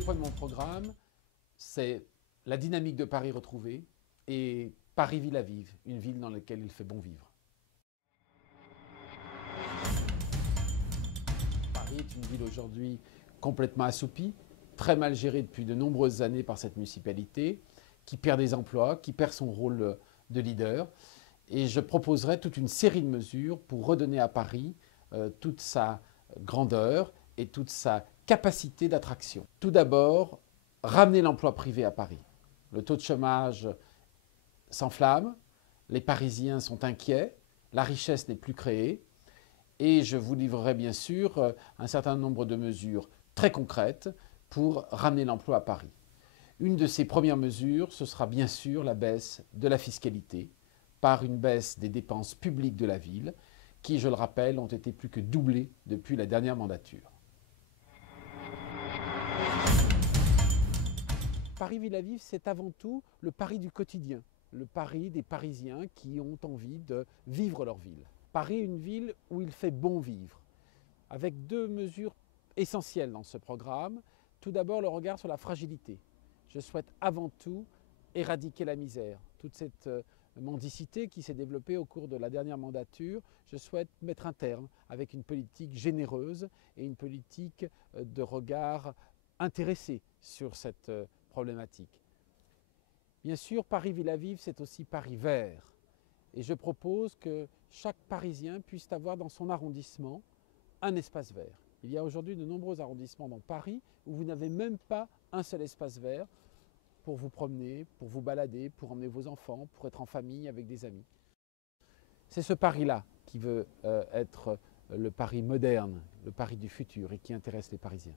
2 points de mon programme, c'est la dynamique de Paris retrouvée et Paris-Ville-à-Vive, une ville dans laquelle il fait bon vivre. Paris est une ville aujourd'hui complètement assoupie, très mal gérée depuis de nombreuses années par cette municipalité, qui perd des emplois, qui perd son rôle de leader. Et je proposerai toute une série de mesures pour redonner à Paris toute sa grandeur et toute sa capacité d'attraction. Tout d'abord, ramener l'emploi privé à Paris. Le taux de chômage s'enflamme, les Parisiens sont inquiets, la richesse n'est plus créée et je vous livrerai bien sûr un certain nombre de mesures très concrètes pour ramener l'emploi à Paris. Une de ces premières mesures, ce sera bien sûr la baisse de la fiscalité par une baisse des dépenses publiques de la ville qui, je le rappelle, ont été plus que doublées depuis la dernière mandature. Paris-Ville-à-Vive, c'est avant tout le Paris du quotidien, le Paris des Parisiens qui ont envie de vivre leur ville. Paris est une ville où il fait bon vivre, avec 2 mesures essentielles dans ce programme. Tout d'abord, le regard sur la fragilité. Je souhaite avant tout éradiquer la misère, toute cette mendicité qui s'est développée au cours de la dernière mandature. Je souhaite mettre un terme avec une politique généreuse et une politique de regard intéressé sur cette problématique. Bien sûr, Paris-Ville-à-Vive, c'est aussi Paris vert. Et je propose que chaque Parisien puisse avoir dans son arrondissement un espace vert. Il y a aujourd'hui de nombreux arrondissements dans Paris où vous n'avez même pas un seul espace vert pour vous promener, pour vous balader, pour emmener vos enfants, pour être en famille avec des amis. C'est ce Paris-là qui veut être le Paris moderne, le Paris du futur et qui intéresse les Parisiens.